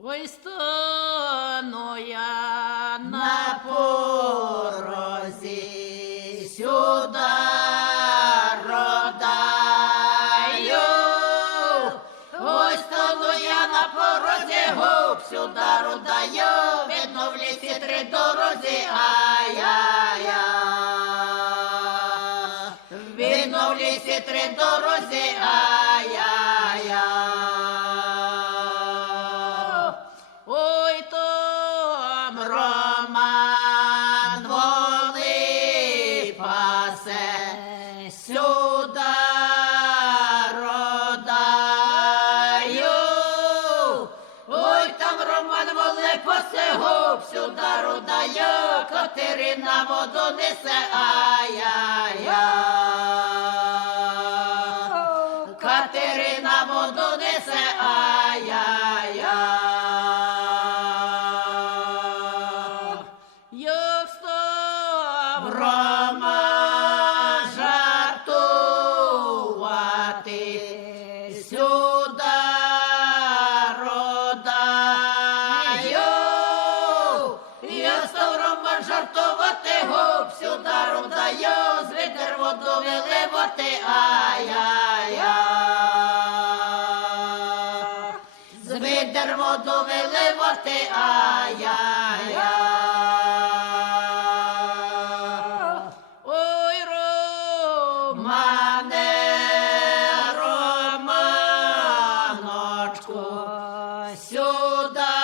Ой, стану я на порозі сюда родаю. Ой, стану я на порозі, гуп сюда родаю. Видно в лісі три дорозі, ай-яй-я. Видно в лісі три дорозі, ай-яй-я. ой, там Роман воли пасе, сюда родаю. Ой, там Роман воли пасе, гуп сюда родаю. Катерина воду несе, ай-яй-я. Катерина воду несе, ай-яй-я. як став Рома жартувати, сюда родаю. Я став Рома жартувати, гуп сюда родаю. З відер воду виливати, ай-яй-я. З відер воду виливати, ай-яй-я. ой, Мане, Романочку, сюда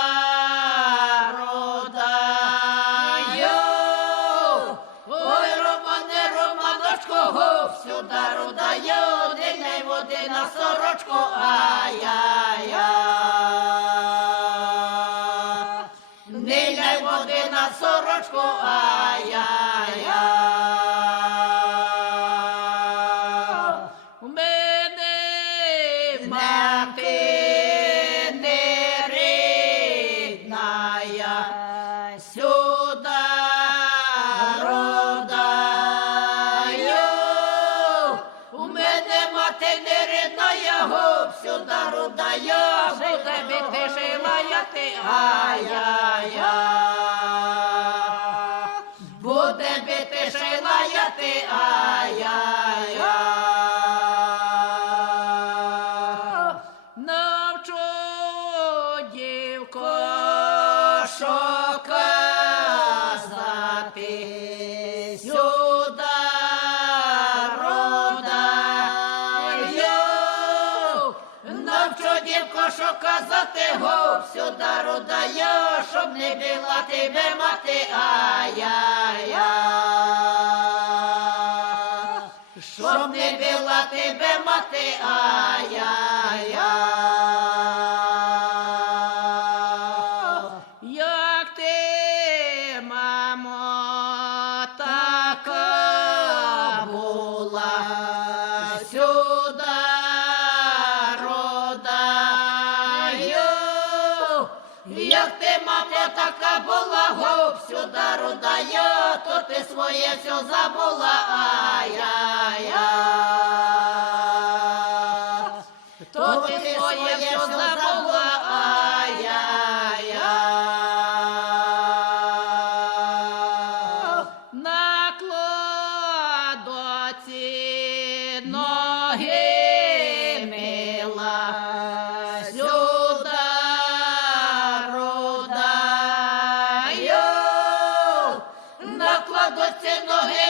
родаю. Ой, Романе, Романочку, гуп сюда родаю. Диней води на сорочку, ай-яй-я. Диней води на сорочку, ай-яй-я. у мене Мати не рідная, сюда родаю. У мене мати не рідная, гуп сюда родаю. буде бити жила я ти, Ай-яй-я. Буде бити жила я ти, ай-яй-я. навчу дівко, Що казати, сюда родаю. Навчу дівко, що казати, гуп сюда родаю, щоб не била тебе мати, ай-яй-я. Щоб не била тебе мати, ай-яй-я. як ти, мамо, така Була сюда родаю. Як ти, мамо, така була, гуп сюда родаю, то ти своє все забула, ай-яй-я. То ти своє все забула, ай-яй-я. на кладоці ноги Мила, сюда родаю. На кладоці ноги